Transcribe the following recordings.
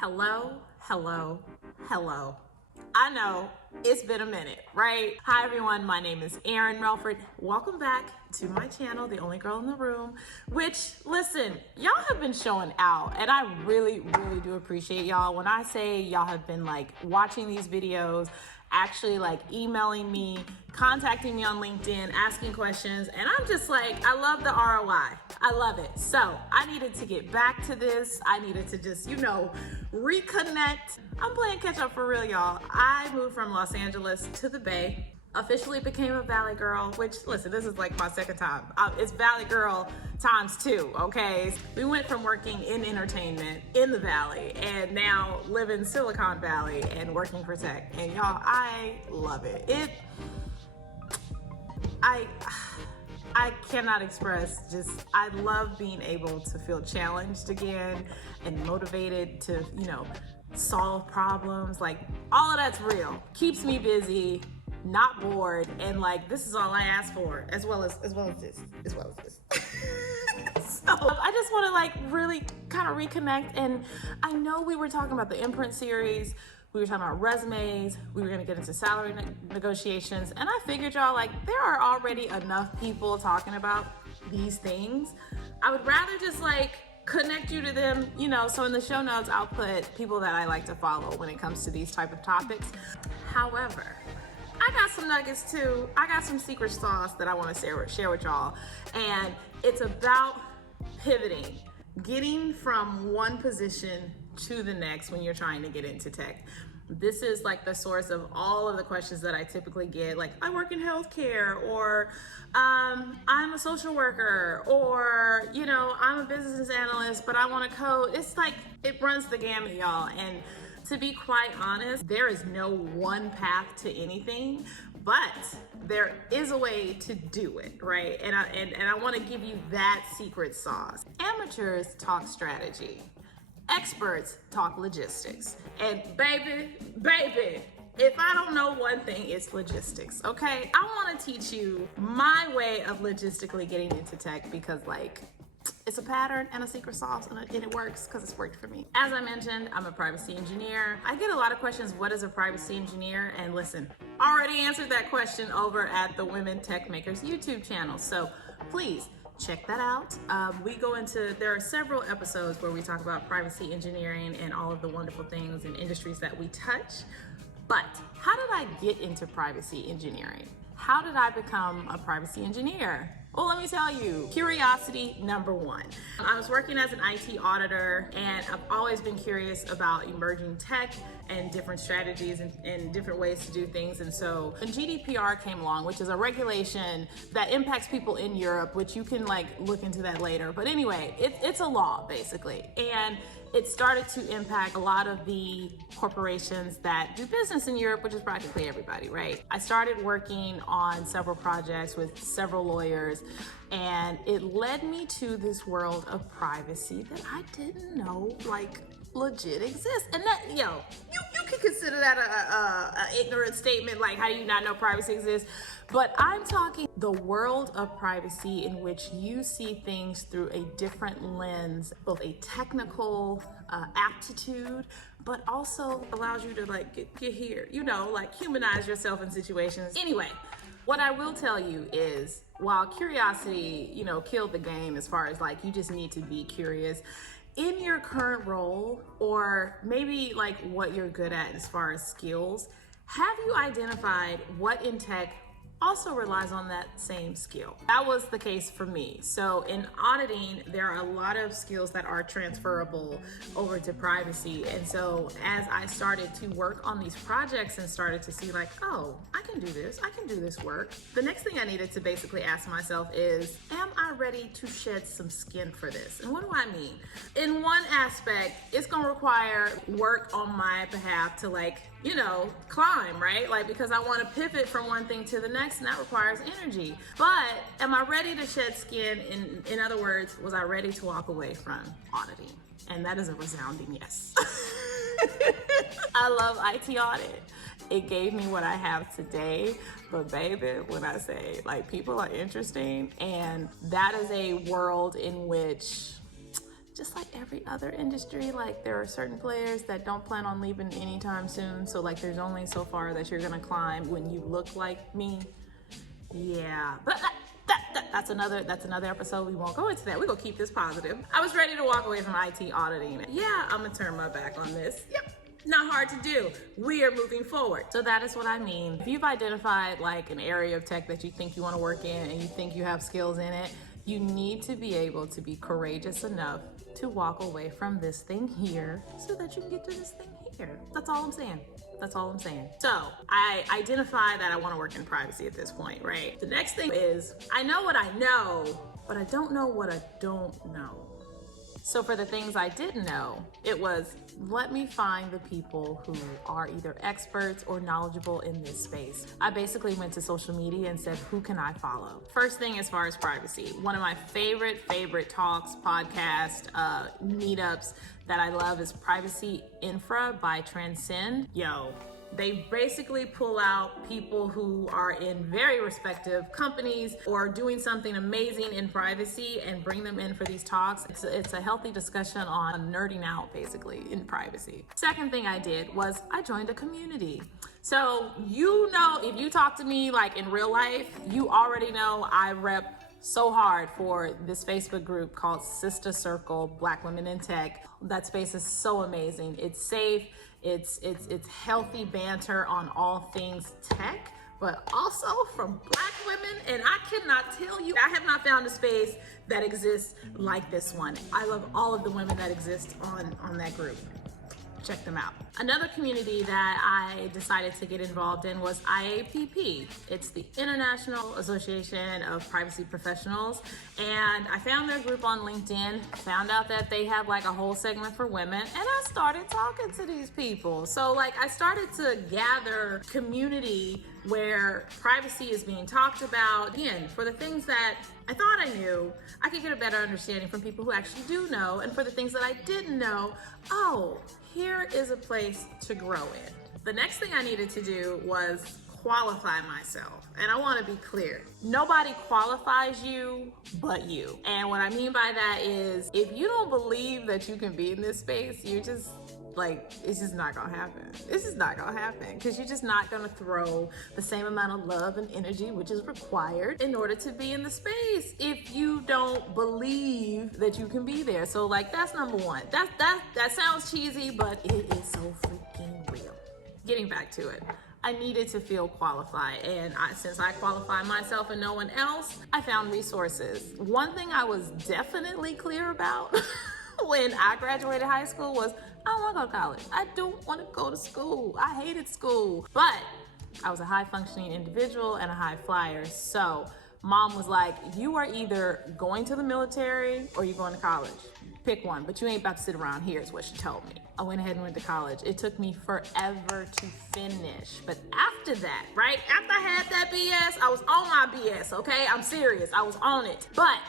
Hello, hello, hello. I know it's been a minute, right? Hi everyone, my name is Erin Relford. Welcome back to my channel, The Only Girl in the Room, which, listen, y'all have been showing out and I really do appreciate y'all. When I say y'all have been like watching these videos, actually like emailing me, contacting me on LinkedIn, asking questions, and I'm just like, I love the ROI. I love it. So I needed to get back to this. I needed to just, reconnect. I'm playing catch up for real, y'all. I moved from Los Angeles to the Bay, officially became a Valley girl, which, listen, this is like my second time. It's Valley girl times 2, okay? We went from working in entertainment in the Valley and now live in Silicon Valley and working for tech. And y'all, I love it. I cannot express I love being able to feel challenged again and motivated to, solve problems. Like, all of that's real. Keeps me busy, not bored, and like, this is all I ask for, as well as this. So I just want to like really kind of reconnect. And I know we were talking about the imprint series. We were talking about resumes. We were going to get into salary negotiations. And I figured, y'all, like, there are already enough people talking about these things. I would rather just like connect you to them, so in the show notes, I'll put people that I like to follow when it comes to these type of topics. However, I got some nuggets too. I got some secret sauce that I want to share with y'all. And it's about pivoting, getting from one position to the next when you're trying to get into tech. This is like the source of all of the questions that I typically get. Like, I work in healthcare, or I'm a social worker, or, I'm a business analyst, but I want to code. It's like, it runs the gamut, y'all. And to be quite honest, there is no one path to anything, but there is a way to do it, right? And I want to give you that secret sauce. Amateurs talk strategy. Experts talk logistics. And baby, if I don't know one thing, it's logistics, okay? I want to teach you my way of logistically getting into tech because, like, it's a pattern and a secret sauce, and it works because it's worked for me. As I mentioned, I'm a privacy engineer. I get a lot of questions, what is a privacy engineer? And listen, I already answered that question over at the Women Tech Makers YouTube channel. So please, check that out. There are several episodes where we talk about privacy engineering and all of the wonderful things and industries that we touch. But how did I get into privacy engineering? How did I become a privacy engineer? Well, let me tell you, curiosity number one. I was working as an IT auditor, and I've always been curious about emerging tech and different strategies and different ways to do things. And so when GDPR came along, which is a regulation that impacts people in Europe, which you can like look into that later. But anyway, it's a law basically. And it started to impact a lot of the corporations that do business in Europe, which is practically everybody, right? I started working on several projects with several lawyers, and it led me to this world of privacy that I didn't know like legit exists. And that, you can consider that a ignorant statement, like, how do you not know privacy exists? But I'm talking the world of privacy in which you see things through a different lens, both a technical aptitude, but also allows you to like get here, like humanize yourself in situations. Anyway, what I will tell you is, while curiosity, killed the game as far as like, you just need to be curious, in your current role, or maybe like what you're good at as far as skills, have you identified what in tech also relies on that same skill? That was the case for me. So in auditing, there are a lot of skills that are transferable over to privacy. And so as I started to work on these projects and started to see like, oh, I can do this work, the next thing I needed to basically ask myself is, am I ready to shed some skin for this? And what do I mean? In one aspect, it's gonna require work on my behalf to like, climb, right? Like, because I want to pivot from one thing to the next, and that requires energy. But am I ready to shed skin? In other words, was I ready to walk away from auditing? And that is a resounding yes. I love IT audit. It gave me what I have today. But baby, when I say like, people are interesting, and that is a world in which just like every other industry, like there are certain players that don't plan on leaving anytime soon. So like there's only so far that you're gonna climb when you look like me. Yeah, but that's another episode. We won't go into that. We're gonna keep this positive. I was ready to walk away from IT auditing. Yeah, I'm gonna turn my back on this. Yep. Not hard to do. We are moving forward. So that is what I mean. If you've identified like an area of tech that you think you want to work in and you think you have skills in it, you need to be able to be courageous enough to walk away from this thing here so that you can get to this thing here. That's all I'm saying. That's all I'm saying. So I identify that I want to work in privacy at this point, right? The next thing is I know what I know, but I don't know what I don't know. So for the things I didn't know, it was let me find the people who are either experts or knowledgeable in this space. I basically went to social media and said, who can I follow? First thing as far as privacy, one of my favorite talks, podcasts, meetups that I love is Privacy Infra by Transcend. Yo, they basically pull out people who are in very respective companies or doing something amazing in privacy and bring them in for these talks. It's a healthy discussion on nerding out basically in privacy. Second thing I did was I joined a community. So you know, if you talk to me like in real life, you already know I rep so hard for this Facebook group called Sister Circle Black Women in Tech. That space is so amazing. It's safe. It's healthy banter on all things tech, but also from Black women. And I cannot tell you, I have not found a space that exists like this one. I love all of the women that exist on that group. Check them out. Another community that I decided to get involved in was IAPP. It's the International Association of Privacy Professionals. And I found their group on LinkedIn, found out that they have like a whole segment for women, and I started talking to these people. So like I started to gather community where privacy is being talked about. Again, for the things that I thought I knew, I could get a better understanding from people who actually do know. And for the things that I didn't know, oh, here is a place to grow in. The next thing I needed to do was qualify myself. And I want to be clear. Nobody qualifies you but you. And what I mean by that is if you don't believe that you can be in this space, you're just like, it's just not gonna happen. It's just not gonna happen because you're just not gonna throw the same amount of love and energy which is required in order to be in the space if you don't believe that you can be there. So like that's number one. That sounds cheesy, but it is so freaking real. Getting back to it. I needed to feel qualified, and since I qualify myself and no one else, I found resources. One thing I was definitely clear about when I graduated high school was I don't want to go to college. I don't want to go to school. I hated school. But I was a high functioning individual and a high flyer. So mom was like, you are either going to the military or you're going to college. Pick one, but you ain't about to sit around here is what she told me. I went ahead and went to college. It took me forever to finish. But after that, right? After I had that BS, I was on my BS, okay? I'm serious. I was on it. But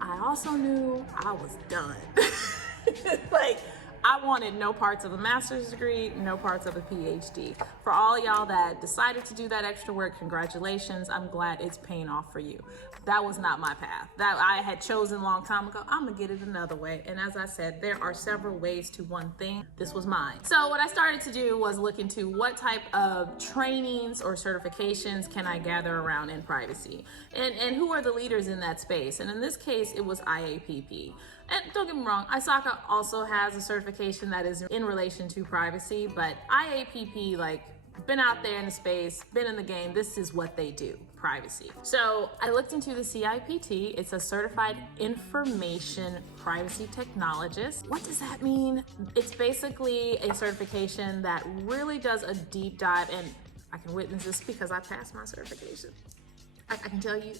I also knew I was done. Like, I wanted no parts of a master's degree, no parts of a PhD. For all y'all that decided to do that extra work, congratulations. I'm glad it's paying off for you. That was not my path. That I had chosen a long time ago. I'm gonna get it another way. And as I said, there are several ways to one thing. This was mine. So what I started to do was look into what type of trainings or certifications can I gather around in privacy? And who are the leaders in that space? And in this case, it was IAPP. And don't get me wrong, ISACA also has a certification that is in relation to privacy, but IAPP, like, been out there in the space, been in the game, this is what they do, privacy. So I looked into the CIPT. It's a Certified Information Privacy Technologist. What does that mean? It's basically a certification that really does a deep dive, and I can witness this because I passed my certification. I can tell you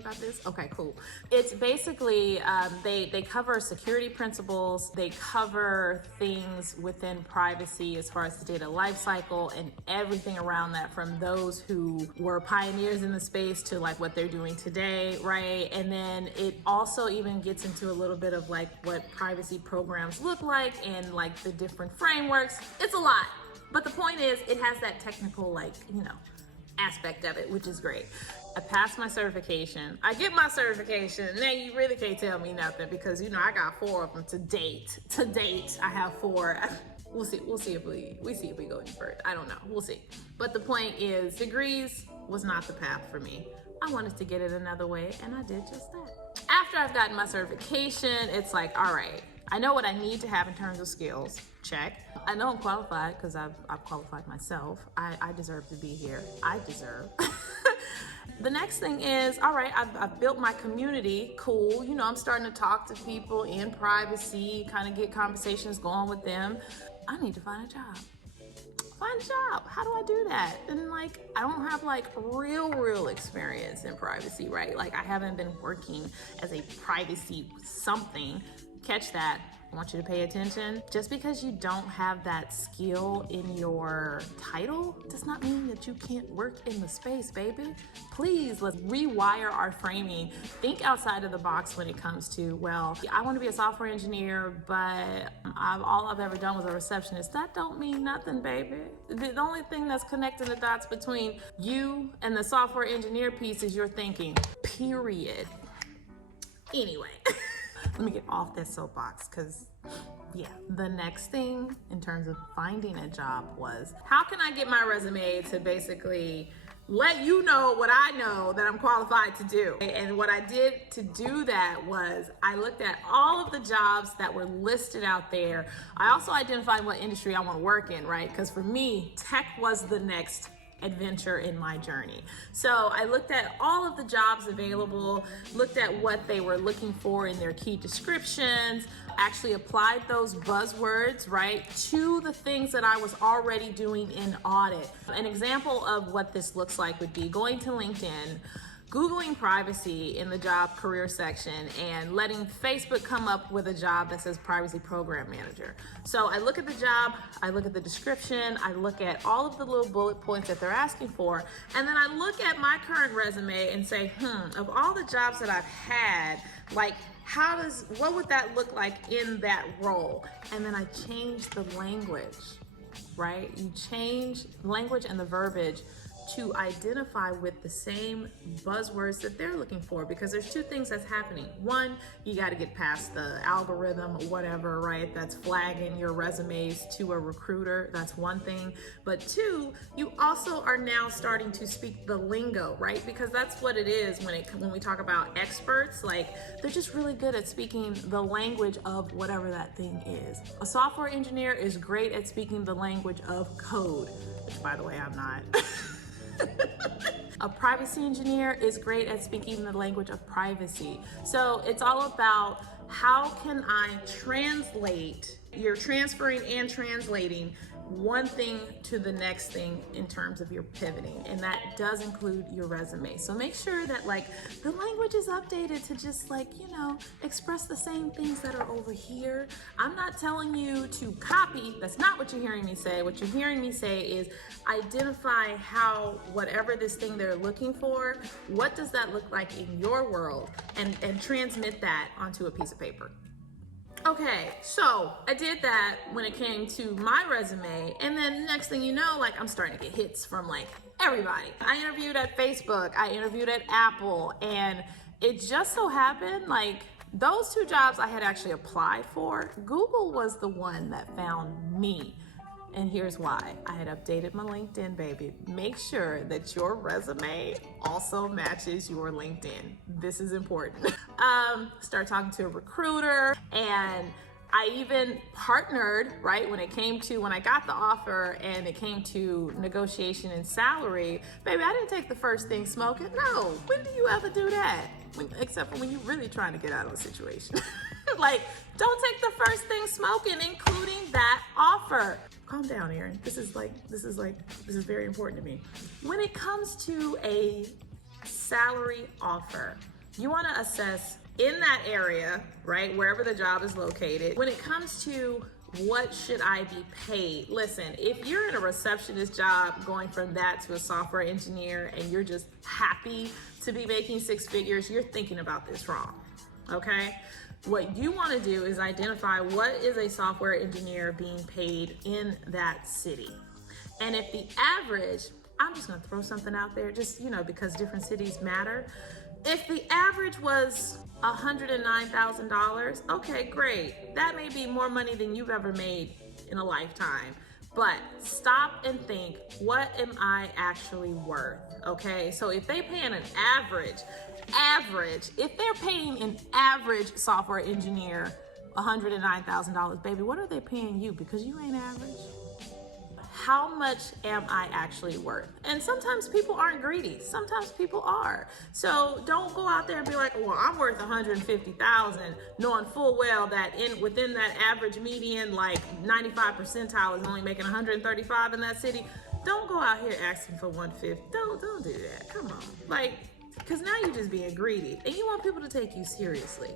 about this? Okay, cool. It's basically, they cover security principles, they cover things within privacy as far as the data lifecycle and everything around that, from those who were pioneers in the space to like what they're doing today, right? And then it also even gets into a little bit of like what privacy programs look like and like the different frameworks. It's a lot. But the point is, it has that technical, like, you know, aspect of it, which is great. I passed my certification. I get my certification. Now you really can't tell me nothing because, you know, I got 4 of them to date. To date, I have 4. We'll see if we go any further. I don't know. We'll see. But the point is, degrees was not the path for me. I wanted to get it another way, and I did just that. After I've gotten my certification, it's like, all right, I know what I need to have in terms of skills. Check. I know I'm qualified because I've qualified myself. I deserve to be here. I deserve. The next thing is, all right, I've built my community. Cool. You know, I'm starting to talk to people in privacy, kind of get conversations going with them. I need to find a job. Find a job. How do I do that? And like, I don't have like real experience in privacy, right? Like I haven't been working as a privacy something. Catch that. I want you to pay attention. Just because you don't have that skill in your title does not mean that you can't work in the space, baby. Please, let's rewire our framing. Think outside of the box when it comes to, well, I want to be a software engineer, but all I've ever done was a receptionist. That don't mean nothing, baby. The only thing that's connecting the dots between you and the software engineer piece is your thinking, period. Anyway. Let me get off this soapbox because, yeah, the next thing in terms of finding a job was, how can I get my resume to basically let you know what I know that I'm qualified to do? And what I did to do that was I looked at all of the jobs that were listed out there. I also identified what industry I want to work in, right? Because for me, tech was the next adventure in my journey. So I looked at all of the jobs available, looked at what they were looking for in their key descriptions, actually applied those buzzwords, right, to the things that I was already doing in audit. An example of what this looks like would be going to LinkedIn, Googling privacy in the job career section and letting Facebook come up with a job that says privacy program manager. So I look at the job, I look at the description, I look at all of the little bullet points that they're asking for, and then I look at my current resume and say, of all the jobs that I've had, like, what would that look like in that role? And then I change the language, right? You change language and the verbiage to identify with the same buzzwords that they're looking for, because there's 2 things that's happening. One, you got to get past the algorithm or whatever, right? That's flagging your resumes to a recruiter. That's one thing. But 2, you also are now starting to speak the lingo, right? Because that's what it is when we talk about experts. Like, they're just really good at speaking the language of whatever that thing is. A software engineer is great at speaking the language of code, which, by the way, I'm not. A privacy engineer is great at speaking the language of privacy. So it's all about, how can I translate? You're transferring and translating one thing to the next thing in terms of your pivoting, and that does include your resume. So make sure that like the language is updated to just like, you know, express the same things that are over here. I'm not telling you to copy. That's not what you're hearing me say. What you're hearing me say is identify how whatever this thing they're looking for, what does that look like in your world, and transmit that onto a piece of paper. Okay, so I did that when it came to my resume, and then next thing you know, like, I'm starting to get hits from like everybody. I interviewed at Facebook, I interviewed at Apple, and it just so happened like those 2 jobs I had actually applied for, Google was the one that found me. And here's why. I had updated my LinkedIn, baby. Make sure that your resume also matches your LinkedIn. This is important. Start talking to a recruiter, and I even partnered, right, when I got the offer and it came to negotiation and salary, baby, I didn't take the first thing smoking. No, when do you ever do that? Except for when you're really trying to get out of a situation. Like, don't take the first thing smoking, including that offer. Calm down, Erin. This is very important to me. When it comes to a salary offer, you want to assess in that area, right, wherever the job is located. When it comes to what should I be paid? Listen, if you're in a receptionist job going from that to a software engineer and you're just happy to be making 6 figures, you're thinking about this wrong, okay? What you want to do is identify what is a software engineer being paid in that city. And if the average, I'm just gonna throw something out there, just, because different cities matter. If the average was $109,000, okay, great. That may be more money than you've ever made in a lifetime. But stop and think, what am I actually worth? Okay, so if they paying an average, if they're paying an average software engineer $109,000, baby, what are they paying you? Because you ain't average. How much am I actually worth? And sometimes people aren't greedy. Sometimes people are. So don't go out there and be like, well, I'm worth 150,000, knowing full well that within that average median, like 95 percentile is only making 135 in that city. Don't go out here asking for 150. Don't do that. Come on. Because now you're just being greedy and you want people to take you seriously.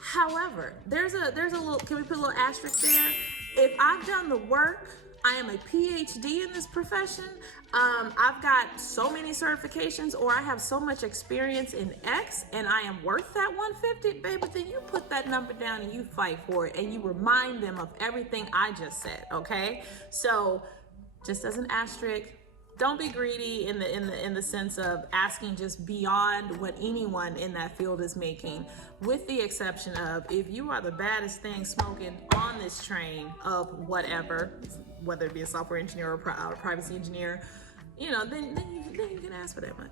However, there's a little, can we put a little asterisk there? If I've done the work, I am a PhD in this profession. I've got so many certifications, or I have so much experience in X, and I am worth that 150, baby, then you put that number down and you fight for it, and you remind them of everything I just said, okay? So just as an asterisk, don't be greedy in the sense of asking just beyond what anyone in that field is making, with the exception of if you are the baddest thing smoking on this train of whatever, whether it be a software engineer or a privacy engineer, then you can ask for that money.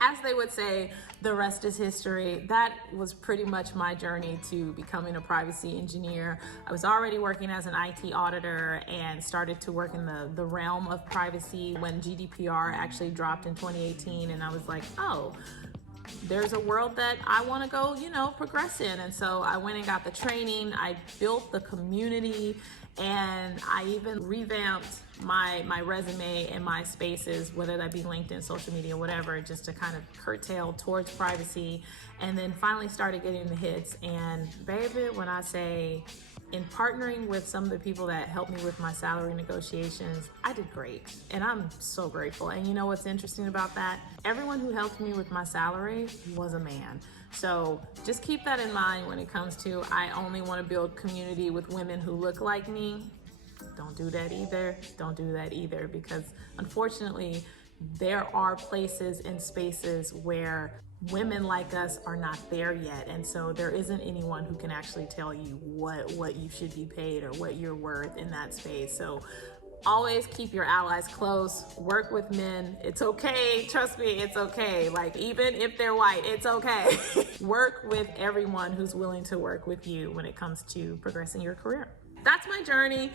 As they would say, the rest is history. That was pretty much my journey to becoming a privacy engineer. I was already working as an IT auditor and started to work in the realm of privacy when GDPR actually dropped in 2018. And I was like, oh, there's a world that I want to go, progress in. And so I went and got the training. I built the community, and I even revamped my resume and my spaces, whether that be LinkedIn, social media, whatever, just to kind of curtail towards privacy, and then finally started getting the hits. And baby, when I say in partnering with some of the people that helped me with my salary negotiations, I did great, and I'm so grateful. And you know what's interesting about that? Everyone who helped me with my salary was a man. So just keep that in mind when it comes to, I only want to build community with women who look like me. Don't do that either. Don't do that either, because unfortunately, there are places and spaces where women like us are not there yet. And so there isn't anyone who can actually tell you what you should be paid or what you're worth in that space. So always keep your allies close, work with men. It's okay, trust me, it's okay. Even if they're white, it's okay. Work with everyone who's willing to work with you when it comes to progressing your career. That's my journey.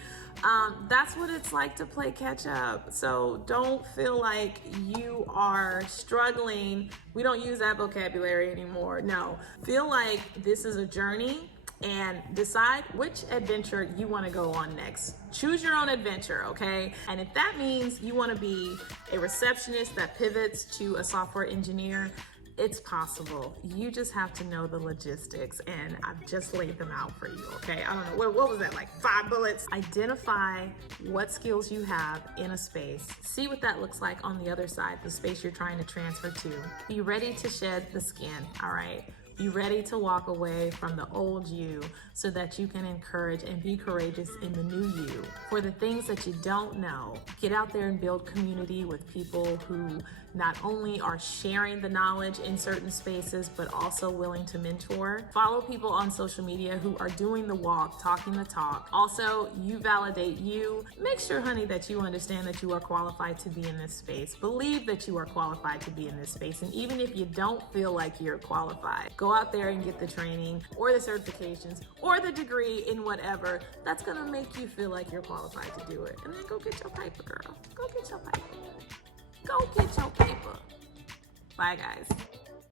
That's what it's like to play catch up. So don't feel like you are struggling. We don't use that vocabulary anymore. No, feel like this is a journey, and decide which adventure you want to go on next. Choose your own adventure, okay? And if that means you want to be a receptionist that pivots to a software engineer, it's possible. You just have to know the logistics, and I've just laid them out for you, okay? I don't know, what was that, like 5 bullets? Identify what skills you have in a space. See what that looks like on the other side, the space you're trying to transfer to. Be ready to shed the skin, all right? Be ready to walk away from the old you so that you can encourage and be courageous in the new you. For the things that you don't know, get out there and build community with people who not only are sharing the knowledge in certain spaces, but also willing to mentor. Follow people on social media who are doing the walk, talking the talk. Also, you validate you. Make sure, honey, that you understand that you are qualified to be in this space. Believe that you are qualified to be in this space. And even if you don't feel like you're qualified, go out there and get the training or the certifications or the degree in whatever that's gonna make you feel like you're qualified to do it. And then go get your paper, girl. Go get your paper. Go get your paper. Bye, guys.